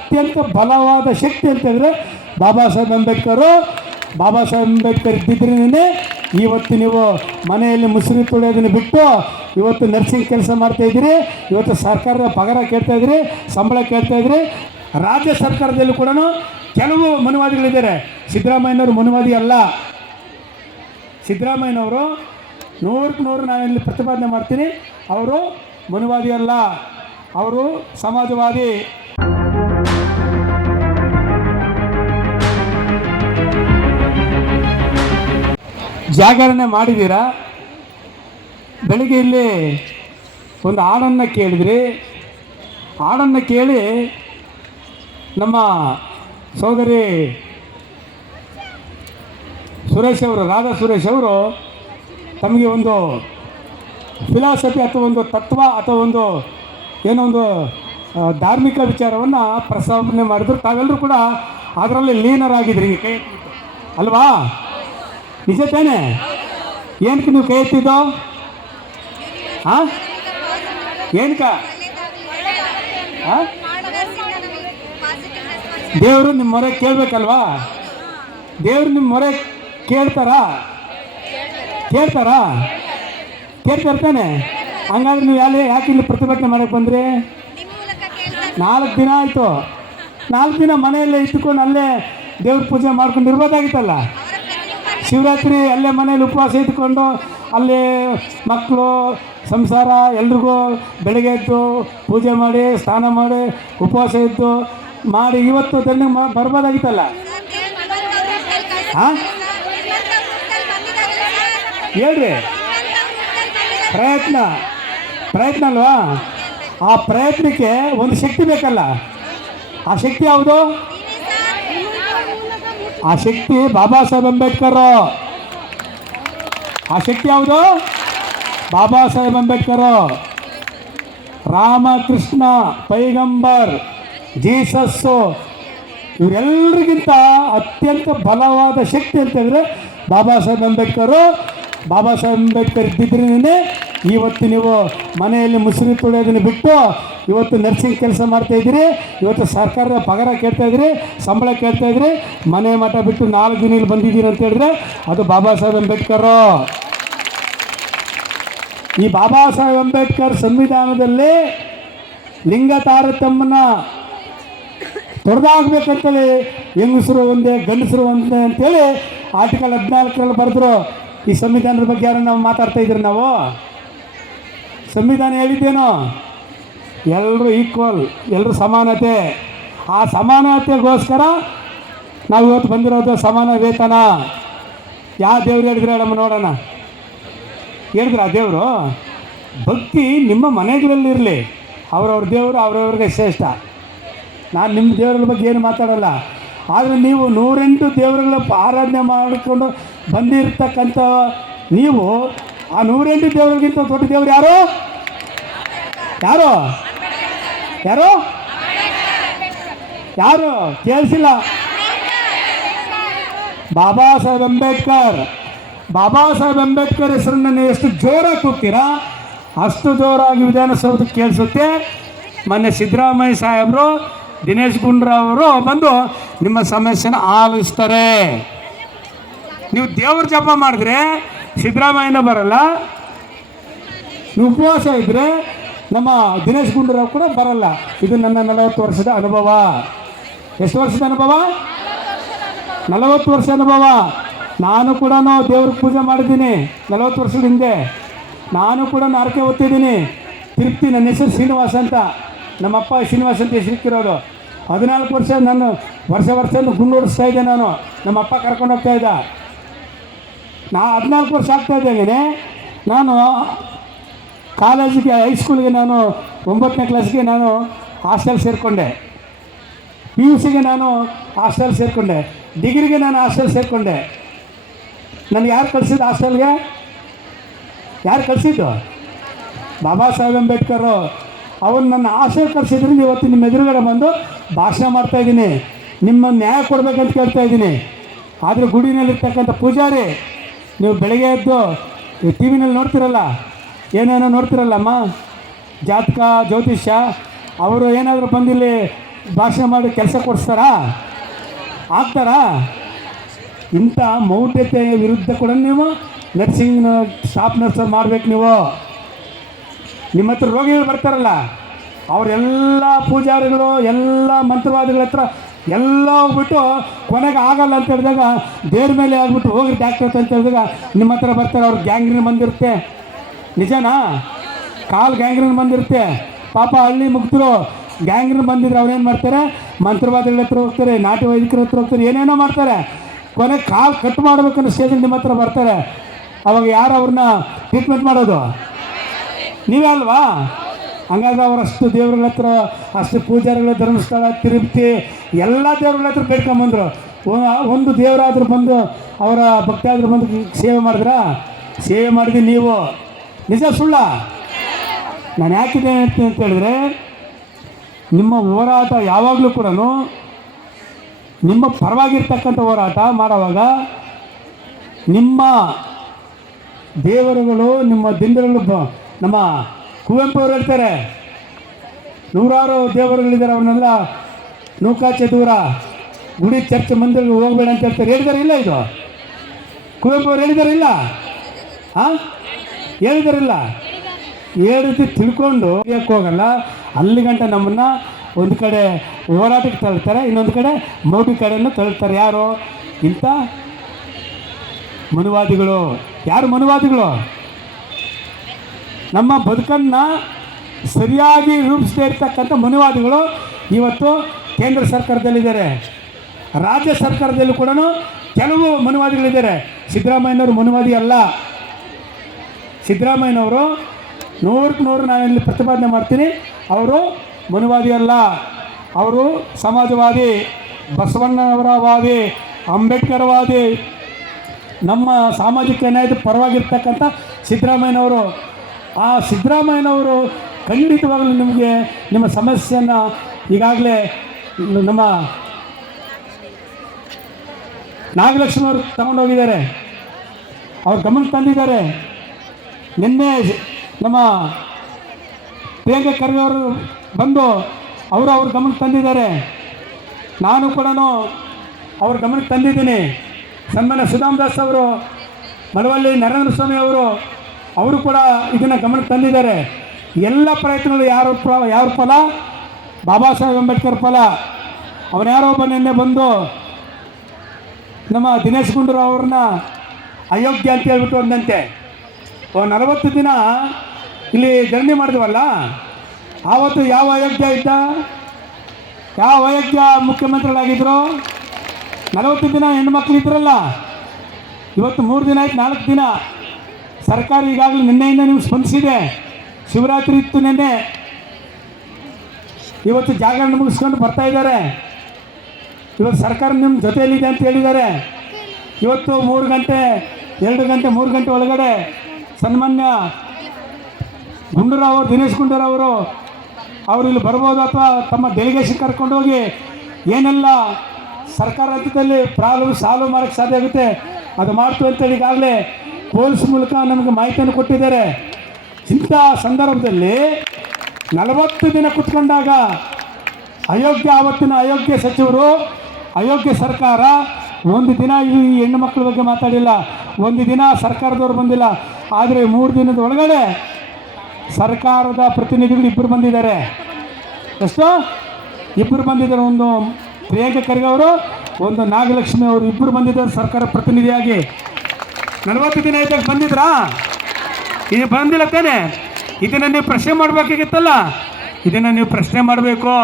ಅತ್ಯಂತ ಬಲವಾದ ಶಕ್ತಿ ಅಂತ ಹೇಳಿದ್ರೆ ಬಾಬಾ ಸಾಹೇಬ್ ಅಂಬೇಡ್ಕರು. ಬಾಬಾ ಸಾಹೇಬ್ ಅಂಬೇಡ್ಕರ್ ಇದ್ದಿದ್ರೇನೆ ಇವತ್ತು ನೀವು ಮನೆಯಲ್ಲಿ ಮುಸುರಿ ತೊಳೆಯೋದನ್ನು ಬಿಟ್ಟು ಇವತ್ತು ನರ್ಸಿಂಗ್ ಕೆಲಸ ಮಾಡ್ತಾ ಇದ್ದೀರಿ, ಇವತ್ತು ಸರ್ಕಾರದ ಪಗಾರ ಕೇಳ್ತಾ ಇದ್ದೀರಿ, ಸಂಬಳ ಕೇಳ್ತಾ ಇದ್ದೀರಿ. ರಾಜ್ಯ ಸರ್ಕಾರದಲ್ಲೂ ಕೂಡ ಕೆಲವು ಮನುವಾದಿಗಳಿದ್ದಾರೆ. ಸಿದ್ದರಾಮಯ್ಯನವರು ಮನುವಾದಿ ಅಲ್ಲ. ಸಿದ್ದರಾಮಯ್ಯನವರು ನೂರಕ್ಕೆ ನೂರು ನಾನಿಲ್ಲಿ ಪ್ರತಿಪಾದನೆ ಮಾಡ್ತೀನಿ. ಅವರು ಮನುವಾದಿ ಅಲ್ಲ. ಅವರು ಸಮಾಜವಾದಿ. ಜಾಗರಣೆ ಮಾಡಿದ್ದೀರಾ? ಬೆಳಿಗ್ಗೆ ಇಲ್ಲಿ ಒಂದು ಹಾಡನ್ನು ಕೇಳಿದ್ರಿ. ಹಾಡನ್ನು ಕೇಳಿ ನಮ್ಮ ಸೋದರಿ ಸುರೇಶ್ ಅವರು, ರಾಧಾ ಸುರೇಶ್ ಅವರು ತಮಗೆ ಒಂದು ಫಿಲಾಸಫಿ ಅಥವಾ ಒಂದು ತತ್ವ ಅಥವಾ ಒಂದು ಏನೋ ಒಂದು ಧಾರ್ಮಿಕ ವಿಚಾರವನ್ನು ಪ್ರಸ್ತಾವನೆ ಮಾಡಿದ್ರು. ತಾವೆಲ್ಲರೂ ಕೂಡ ಅದರಲ್ಲಿ ಲೀನರಾಗಿದ್ರಿ ಕೈ ಅಲ್ವಾ? ನಿಜ ತಾನೆ? ಏನಕ್ಕೆ ನೀವು ಕೈ ಹಾಂ ಹಾಂ ದೇವರು ನಿಮ್ಮ ಮೊರೆ ಕೇಳಬೇಕಲ್ವಾ? ದೇವರು ನಿಮ್ಮ ಮೊರೆ ಕೇಳ್ತಾರಾ? ಕೇಳ್ತಾರಾ? ತಾನೆ? ಹಂಗಾದ್ರೆ ನೀವು ಯಾಕೆ ಯಾಕೆ ಇಲ್ಲಿ ಪ್ರತಿಭಟನೆ ಮಾಡಕ್ಕೆ ಬಂದ್ರಿ? ನಾಲ್ಕು ದಿನ ಆಯಿತು. ನಾಲ್ಕು ದಿನ ಮನೆಯಲ್ಲೇ ಇಟ್ಟುಕೊಂಡು ಅಲ್ಲೇ ದೇವ್ರ ಪೂಜೆ ಮಾಡ್ಕೊಂಡು ಇರ್ಬೋದಾಗಿತ್ತಲ್ಲ? ಶಿವರಾತ್ರಿ ಅಲ್ಲೇ ಮನೇಲಿ ಉಪವಾಸ ಇದ್ಕೊಂಡು ಅಲ್ಲಿ ಮಕ್ಕಳು, ಸಂಸಾರ, ಎಲ್ರಿಗೂ ಬೆಳಗ್ಗೆ ಎದ್ದು ಪೂಜೆ ಮಾಡಿ, ಸ್ನಾನ ಮಾಡಿ, ಉಪವಾಸ ಇದ್ದು ಮಾಡಿ ಇವತ್ತು ದಂಡ ಬರ್ಬೋದಾಗಿತ್ತಲ್ಲ? ಹಾಂ? ಹೇಳ್ರಿ. ಪ್ರಯತ್ನ. ಪ್ರಯತ್ನ ಅಲ್ವಾ? ಆ ಪ್ರಯತ್ನಕ್ಕೆ ಒಂದು ಶಕ್ತಿ ಬೇಕಲ್ಲ. ಆ ಶಕ್ತಿ ಯಾವುದು? ಆ ಶಕ್ತಿ ಬಾಬಾ ಸಾಹೇಬ್ ಅಂಬೇಡ್ಕರ್. ಆ ಶಕ್ತಿ ಯಾವುದು? ಬಾಬಾ ಸಾಹೇಬ್ ಅಂಬೇಡ್ಕರ್. ರಾಮಕೃಷ್ಣ ಪೈಗಂಬರ್ ಜೀಸಸ್ಸು ಇವರೆಲ್ಲರಿಗಿಂತ ಅತ್ಯಂತ ಬಲವಾದ ಶಕ್ತಿ ಅಂತ ಹೇಳಿದ್ರೆ ಬಾಬಾ ಸಾಹೇಬ್ ಅಂಬೇಡ್ಕರ್. ಬಾಬಾ ಸಾಹೇಬ್ ಅಂಬೇಡ್ಕರ್ ಇದ್ದಿದ್ರೇನೆ ಇವತ್ತು ನೀವು ಮನೆಯಲ್ಲಿ ಮುಸುರಿ ತೊಳೆಯೋದನ್ನು ಬಿಟ್ಟು ಇವತ್ತು ನರ್ಸಿಂಗ್ ಕೆಲಸ ಮಾಡ್ತಾ ಇದ್ದೀರಿ, ಇವತ್ತು ಸರ್ಕಾರದ ಪಗಾರ ಕೇಳ್ತಾ ಇದ್ದೀರಿ, ಸಂಬಳ ಕೇಳ್ತಾ ಇದ್ದೀರಿ, ಮನೆ ಮಠ ಬಿಟ್ಟು ನಾಲ್ಕು ದಿನ ಇಲ್ಲಿ ಬಂದಿದ್ದೀರಿ ಅಂತ ಹೇಳಿದ್ರೆ ಅದು ಬಾಬಾ ಸಾಹೇಬ್ ಅಂಬೇಡ್ಕರ್. ಈ ಬಾಬಾ ಸಾಹೇಬ್ ಅಂಬೇಡ್ಕರ್ ಸಂವಿಧಾನದಲ್ಲಿ ಲಿಂಗ ತಾರತಮ್ಯನ ತೊಡೆದಾಗಬೇಕಂತೇಳಿ ಹೆಂಗಸರು ಒಂದೇ, ಗಂಡಸರು ಒಂದೇ ಅಂತೇಳಿ ಆರ್ಟಿಕಲ್ ಹದಿನಾಲ್ಕರಲ್ಲಿ ಬರೆದ್ರು. ಈ ಸಂವಿಧಾನದ ಬಗ್ಗೆ ಯಾರು ನಾವು ಮಾತಾಡ್ತಾ ಇದ್ರಿ ನಾವು? ಸಂವಿಧಾನ ಹೇಳಿದ್ದೇನೋ? ಎಲ್ಲರೂ ಈಕ್ವಲ್ ಎಲ್ಲರೂ ಸಮಾನತೆ. ಆ ಸಮಾನತೆಗೋಸ್ಕರ ನಾವು ಇವತ್ತು ಬಂದಿರೋದು ಸಮಾನ ವೇತನ. ಯಾವ ದೇವ್ರು ಹೇಳಿದ್ರೆ ನಮ್ಮ ನೋಡೋಣ. ಹೇಳಿದ್ರ ಆ ದೇವರು? ಭಕ್ತಿ ನಿಮ್ಮ ಮನೆಗಳಲ್ಲಿರಲಿ. ಅವರವ್ರ ದೇವರು ಅವರವ್ರಿಗೆ ಶ್ರೇಷ್ಠ. ನಾನು ನಿಮ್ಮ ದೇವರ ಬಗ್ಗೆ ಏನು ಮಾತಾಡಲ್ಲ. ಆದರೆ ನೀವು ನೂರೆಂಟು ದೇವರುಗಳ ಆರಾಧನೆ ಮಾಡಿಕೊಂಡು ಬಂದಿರತಕ್ಕಂಥ ನೀವು ಆ ನೂರೆಂಟು ದೇವರಿಗಿಂತ ದೊಡ್ಡ ದೇವರು ಯಾರು? ಯಾರು? ಯಾರು? ಯಾರು? ಕೇಳಿಸಿಲ್ಲ. ಬಾಬಾ ಸಾಹೇಬ್ ಅಂಬೇಡ್ಕರ್. ಬಾಬಾ ಸಾಹೇಬ್ ಅಂಬೇಡ್ಕರ್ ಹೆಸರನ್ನು ಎಷ್ಟು ಜೋರಾಗಿ ಕೂಗ್ತೀರಾ? ಅಷ್ಟು ಜೋರಾಗಿ ವಿಧಾನಸೌಧಕ್ಕೆ ಕೇಳಿಸುತ್ತೆ. ಮೊನ್ನೆ ಸಿದ್ದರಾಮಯ್ಯ ಸಾಹೇಬರು, ದಿನೇಶ್ ಗುಂಡ್ರಾವ್ ಅವರು ಬಂದು ನಿಮ್ಮ ಸಮಸ್ಯೆನ ಆಲಿಸ್ತಾರೆ. ನೀವು ದೇವ್ರ ಜಪ ಮಾಡಿದ್ರೆ ಸಿದ್ದರಾಮಯ್ಯನ ಬರಲ್ಲ. ಉಪವಾಸ ಇದ್ದರೆ ನಮ್ಮ ದಿನೇಶ್ ಗುಂಡೂರಾವ್ ಕೂಡ ಬರಲ್ಲ. ಇದು ನನ್ನ ನಲವತ್ತು ವರ್ಷದ ಅನುಭವ. ಎಷ್ಟು ವರ್ಷದ ಅನುಭವ? ನಲವತ್ತು ವರ್ಷ ಅನುಭವ. ನಾನು ಕೂಡ ದೇವ್ರಿಗೆ ಪೂಜೆ ಮಾಡಿದ್ದೀನಿ ನಲವತ್ತು ವರ್ಷದ ಹಿಂದೆ. ನಾನು ಕೂಡ ನಾರಕೆ ಓದ್ತಿದ್ದೀನಿ. ತಿರುಪ್ತಿ ನನ್ನ ಹೆಸರು ಶ್ರೀನಿವಾಸ ಅಂತ. ನಮ್ಮಪ್ಪ ಶ್ರೀನಿವಾಸ ಅಂತ ಹೆಸರಿಕ್ಕಿರೋದು ಹದಿನಾಲ್ಕು ವರ್ಷ ನಾನು ವರ್ಷ ವರ್ಷ ಗುಂಡೋಡಿಸ್ತಾ ಇದ್ದೆ ನಾನು. ನಮ್ಮಪ್ಪ ಕರ್ಕೊಂಡು ಹೋಗ್ತಾ ಇದ್ದ. ನಾ ಹದಿನಾಲ್ಕು ವರ್ಷ ಆಗ್ತಾ ಇದ್ದಾಗೇನೆ ನಾನು ಕಾಲೇಜಿಗೆ ಹೈಸ್ಕೂಲ್ಗೆ ನಾನು ಒಂಬತ್ತನೇ ಕ್ಲಾಸ್ಗೆ ನಾನು ಹಾಸ್ಟೆಲ್ ಸೇರಿಕೊಂಡೆ. ಪಿ ಯು ಸಿಗೆ ನಾನು ಹಾಸ್ಟೆಲ್ ಸೇರಿಕೊಂಡೆ. ಡಿಗ್ರಿಗೆ ನಾನು ಹಾಸ್ಟೆಲ್ ಸೇರಿಕೊಂಡೆ. ನನಗೆ ಯಾರು ಕಳಿಸಿದ್ದು ಹಾಸ್ಟೆಲ್ಗೆ ಯಾರು ಕಳಿಸಿದ್ದು? ಬಾಬಾ ಸಾಹೇಬ್ ಅಂಬೇಡ್ಕರು ಅವನು ನನ್ನ ಆಸೆ ಕಳಿಸಿದ್ರಿಂದ ಇವತ್ತು ನಿಮ್ಮ ಎದುರುಗಡೆ ಬಂದು ಭಾಷಣ ಮಾಡ್ತಾಯಿದ್ದೀನಿ ನಿಮ್ಮ ನ್ಯಾಯ ಕೊಡಬೇಕಂತ ಕೇಳ್ತಾ ಇದ್ದೀನಿ. ಆದರೆ ಗುಡಿನಲ್ಲಿರ್ತಕ್ಕಂಥ ಪೂಜಾರಿ ನೀವು ಬೆಳಗ್ಗೆ ಎದ್ದು ಟಿ ವಿನಲ್ಲಿ ನೋಡ್ತಿರಲ್ಲ, ಏನೇನೋ ನೋಡ್ತಿರಲ್ಲಮ್ಮ? ಜಾತಕ, ಜ್ಯೋತಿಷ್ಯ, ಅವರು ಏನಾದರೂ ಬಂದಿಲ್ಲಿ ಭಾಷಣ ಮಾಡಿ ಕೆಲಸ ಕೊಡಿಸ್ತಾರಾ? ಆಗ್ತಾರಾ? ಇಂಥ ಮೌಢ್ಯತೆಯ ವಿರುದ್ಧ ಕೂಡ ನೀವು ನರ್ಸಿಂಗ್ ಸ್ಟಾಫ್ ನರ್ಸ್ ಮಾಡ್ಬೇಕು ನೀವು. ನಿಮ್ಮ ಹತ್ರ ರೋಗಿಗಳು ಬರ್ತಾರಲ್ಲ, ಅವರೆಲ್ಲ ಪೂಜಾರಿಗಳು, ಎಲ್ಲ ಮಂತ್ರವಾದಿಗಳ ಹತ್ರ ಎಲ್ಲ ಹೋಗ್ಬಿಟ್ಟು ಕೊನೆಗೆ ಆಗಲ್ಲ ಅಂತ ಹೇಳಿದಾಗ ದೇವ್ರ ಮೇಲೆ ಆಗ್ಬಿಟ್ಟು ಹೋಗಿ ಡಾಕ್ಟರ್ ಅಂತ ಹೇಳಿದಾಗ ನಿಮ್ಮ ಹತ್ರ ಬರ್ತಾರೆ, ಅವ್ರು ಗ್ಯಾಂಗ್ರೀನ್ ಬಂದಿರುತ್ತೆ. ನಿಜನಾ? ಕಾಲು ಗ್ಯಾಂಗ್ರಿನ್ ಬಂದಿರುತ್ತೆ. ಪಾಪ ಹಳ್ಳಿ ಮುಗ್ತರು ಗ್ಯಾಂಗ್ರೀನ್ ಬಂದಿದ್ರೆ ಅವ್ರೇನು ಮಾಡ್ತಾರೆ? ಮಂತ್ರವಾದಿಗಳ ಹತ್ರ ಹೋಗ್ತಾರೆ ನಾಟಿ ವೈದ್ಯಕರ ಹತ್ರ ಹೋಗ್ತಾರೆ, ಏನೇನೋ ಮಾಡ್ತಾರೆ. ಕೊನೆಗೆ ಕಾಲು ಕಟ್ ಮಾಡ್ಬೇಕನ್ನೋ ಸ್ಟೇಜಲ್ಲಿ ನಿಮ್ಮ ಹತ್ರ ಬರ್ತಾರೆ. ಅವಾಗ ಯಾರು ಅವ್ರನ್ನ ಟ್ರೀಟ್ಮೆಂಟ್ ಮಾಡೋದು? ನೀವೇ ಅಲ್ವಾ? ಹಂಗಾದ್ರೆ ಅವರಷ್ಟು ದೇವ್ರಗಳ ಹತ್ರ, ಅಷ್ಟು ಪೂಜಾರಿಗಳ ಧರ್ಮಸ್ಥಳ, ತಿರುಪತಿ, ಎಲ್ಲ ದೇವ್ರಗಳ ಹತ್ರ ಬೇಡ್ಕೊಂಬಂದರು ಒಂದು ದೇವರಾದರೂ ಬಂದು ಅವರ ಭಕ್ತಾದ್ರು ಬಂದು ಸೇವೆ ಮಾಡಿದ್ರ? ಸೇವೆ ಮಾಡಿದ್ವಿ ನೀವು. ನಿಜ ಸುಳ್ಳ? ನಾನು ಯಾಕೆ ಹೇಳ್ತೀನಿ ಅಂತ ಹೇಳಿದ್ರೆ, ನಿಮ್ಮ ಹೋರಾಟ ಯಾವಾಗಲೂ ಕೂಡ ನಿಮ್ಮ ಪರವಾಗಿರ್ತಕ್ಕಂಥ ಹೋರಾಟ ಮಾಡುವಾಗ ನಿಮ್ಮ ದೇವರುಗಳು, ನಿಮ್ಮ ದಿಂಡರುಗಳು ನಮ್ಮ ಕುವೆಂಪು ಅವರು ಹೇಳ್ತಾರೆ, ನೂರಾರು ದೇವರುಗಳಿದ್ದಾರೆ ಅವನ್ನೆಲ್ಲ ನೂಕಾಚೆ ದೂರ, ಗುಡಿ ಚರ್ಚ್ ಮಂದಿರಗಳು ಹೋಗಬೇಡ ಅಂತ ಹೇಳ್ತಾರೆ. ಹೇಳಿದಾರೆ ಇಲ್ಲ ಇದು? ಕುವೆಂಪು ಅವ್ರು ಹೇಳಿದಾರೆ ಇಲ್ಲ? ಹಾಂ ಹೇಳಿದಾರಿಲ್ಲ ಹೇಳಿದ್ದು ತಿಳ್ಕೊಂಡು ಹೋಗಲ್ಲ. ಅಲ್ಲಿ ಗಂಟ ನಮ್ಮನ್ನು ಒಂದು ಕಡೆ ಹೋರಾಟಕ್ಕೆ ತಳ್ತಾರೆ, ಇನ್ನೊಂದು ಕಡೆ ಮೋಟಿ ಕಡೆಯನ್ನು ತಳ್ತಾರೆ. ಯಾರು? ಇಂಥ ಮನುವಾದಿಗಳು. ಯಾರು ಮನುವಾದಿಗಳು? ನಮ್ಮ ಬದುಕನ್ನು ಸರಿಯಾಗಿ ರೂಪಿಸದೇ ಇರ್ತಕ್ಕಂಥ ಮನುವಾದಿಗಳು ಇವತ್ತು ಕೇಂದ್ರ ಸರ್ಕಾರದಲ್ಲಿದ್ದಾರೆ. ರಾಜ್ಯ ಸರ್ಕಾರದಲ್ಲೂ ಕೂಡ ಕೆಲವು ಮನುವಾದಿಗಳಿದ್ದಾರೆ. ಸಿದ್ದರಾಮಯ್ಯನವರು ಮನುವಾದಿ ಅಲ್ಲ. ಸಿದ್ದರಾಮಯ್ಯನವರು ನೂರಕ್ಕೆ ನೂರು ನಾನಿಲ್ಲಿ ಪ್ರತಿಪಾದನೆ ಮಾಡ್ತೀನಿ. ಅವರು ಮನುವಾದಿ ಅಲ್ಲ. ಅವರು ಸಮಾಜವಾದಿ ವಾದಿ ಅಂಬೇಡ್ಕರ್ವಾದಿ. ನಮ್ಮ ಸಾಮಾಜಿಕ ನ್ಯಾಯದ ಪರವಾಗಿರ್ತಕ್ಕಂಥ ಸಿದ್ದರಾಮಯ್ಯನವರು ಆ ಸಿದ್ದರಾಮಯ್ಯನವರು ಖಂಡಿತವಾಗಲೂ ನಿಮಗೆ ನಿಮ್ಮ ಸಮಸ್ಯೆಯನ್ನು ಈಗಾಗಲೇ ನಮ್ಮ ನಾಗಲಕ್ಷ್ಮಣವರು ತಗೊಂಡೋಗಿದ್ದಾರೆ ಅವ್ರ ಗಮನಕ್ಕೆ ತಂದಿದ್ದಾರೆ. ನಿನ್ನೆ ನಮ್ಮ ಪ್ರಿಯಾಂಕ ಖರ್ಗೆ ಅವರು ಬಂದು ಅವರು ಅವ್ರ ಗಮನಕ್ಕೆ ತಂದಿದ್ದಾರೆ. ನಾನು ಕೂಡ ಅವ್ರ ಗಮನಕ್ಕೆ ತಂದಿದ್ದೀನಿ. ಸನ್ಮಾನ್ಯ ಸುಧಾಮ್ ದಾಸ್ ಅವರು, ಮಳವಳ್ಳಿ ನರೇಂದ್ರ ಸ್ವಾಮಿ ಅವರು ಅವರು ಕೂಡ ಇದನ್ನು ಗಮನಕ್ಕೆ ತಂದಿದ್ದಾರೆ. ಎಲ್ಲ ಪ್ರಯತ್ನಗಳು ಯಾರು ಯಾರ ಫಲ? ಬಾಬಾ ಸಾಹೇಬ್ ಅಂಬೇಡ್ಕರ್ ಫಲ. ಅವನ್ಯಾರೋ ಒಬ್ಬ ನಿನ್ನೆ ಬಂದು ನಮ್ಮ ದಿನೇಶ್ ಗುಂಡೂರಾವ್ ಅವ್ರನ್ನ ಅಯೋಗ್ಯ ಅಂತ ಹೇಳ್ಬಿಟ್ಟು ಅಂದಂತೆ. ನಲವತ್ತು ದಿನ ಇಲ್ಲಿ ಜರ್ನಿ ಮಾಡಿದ್ವಲ್ಲ? ಆವತ್ತು ಯಾವ ಅಯೋಗ್ಯ ಇದ್ದ? ಯಾವ ಅಯೋಗ್ಯ ಮುಖ್ಯಮಂತ್ರಿಗಳಾಗಿದ್ರು? ನಲವತ್ತು ದಿನ ಹೆಣ್ಮಕ್ಳು ಇದ್ರಲ್ಲ. ಇವತ್ತು ಮೂರು ದಿನ ಆಯ್ತು, ನಾಲ್ಕು ದಿನ. ಸರ್ಕಾರ ಈಗಾಗಲೇ ನಿನ್ನೆಯಿಂದ ನೀವು ಸ್ಪಂದಿಸಿದೆ. ಶಿವರಾತ್ರಿ ಇತ್ತು ನಿನ್ನೆ. ಇವತ್ತು ಜಾಗರಣೆ ಮುಗಿಸ್ಕೊಂಡು ಬರ್ತಾ ಇದ್ದಾರೆ. ಇವತ್ತು ಸರ್ಕಾರ ನಿಮ್ಮ ಜೊತೆಯಲ್ಲಿದೆ ಅಂತ ಹೇಳಿದ್ದಾರೆ. ಇವತ್ತು ಮೂರು ಗಂಟೆ, ಎರಡು ಗಂಟೆ, ಮೂರು ಗಂಟೆ ಒಳಗಡೆ ಸನ್ಮಾನ್ಯ ಗುಂಡೂರಾವ್ ದಿನೇಶ್ ಗುಂಡೂರಾವ್ ಅವರು ಅವರು ಇಲ್ಲಿ ಬರ್ಬೋದು ಅಥವಾ ತಮ್ಮ ಡೆಲಿಗೇಷನ್ ಕರ್ಕೊಂಡೋಗಿ ಏನೆಲ್ಲ ಸರ್ಕಾರ ಹಂತದಲ್ಲಿ ಪ್ರಾಬ್ಲಮ್ ಸಾಲ್ವ್ ಮಾಡೋಕ್ಕೆ ಸಾಧ್ಯ ಆಗುತ್ತೆ ಅದು ಮಾಡ್ತು ಅಂತೇಳಿ ಈಗಾಗಲೇ ಪೊಲೀಸ್ ಮೂಲಕ ನಮಗೆ ಮಾಹಿತಿಯನ್ನು ಕೊಟ್ಟಿದ್ದಾರೆ. ಇಂಥ ಸಂದರ್ಭದಲ್ಲಿ ನಲವತ್ತು ದಿನ ಕುತ್ಕೊಂಡಾಗ ಅಯೋಗ್ಯ ಆವತ್ತಿನ ಅಯೋಗ್ಯ ಸಚಿವರು, ಅಯೋಗ್ಯ ಸರ್ಕಾರ, ಒಂದು ದಿನ ಈ ಹೆಣ್ಣು ಮಕ್ಕಳ ಬಗ್ಗೆ ಮಾತಾಡಿಲ್ಲ. ಒಂದು ದಿನ ಸರ್ಕಾರದವ್ರು ಬಂದಿಲ್ಲ. ಆದರೆ ಮೂರು ದಿನದ ಒಳಗಡೆ ಸರ್ಕಾರದ ಪ್ರತಿನಿಧಿಗಳು ಇಬ್ಬರು ಬಂದಿದ್ದಾರೆ. ಎಷ್ಟು? ಇಬ್ಬರು ಬಂದಿದ್ದಾರೆ. ಒಂದು ಪ್ರಿಯಾಂಕ ಖರ್ಗೆ ಅವರು, ಒಂದು ನಾಗಲಕ್ಷ್ಮಿ ಅವರು ಇಬ್ಬರು ಬಂದಿದ್ದಾರೆ ಸರ್ಕಾರ ಪ್ರತಿನಿಧಿಯಾಗಿ. ನಲವತ್ತು ದಿನ ಆಯ್ತಾಗ ಬಂದಿದ್ರಾ? ಇದು ಬಂದಿಲ್ಲ ತಾನೆ. ಇದನ್ನು ನೀವು ಪ್ರಶ್ನೆ ಮಾಡಬೇಕಾಗಿತ್ತಲ್ಲ? ಇದನ್ನು ನೀವು ಪ್ರಶ್ನೆ ಮಾಡಬೇಕು.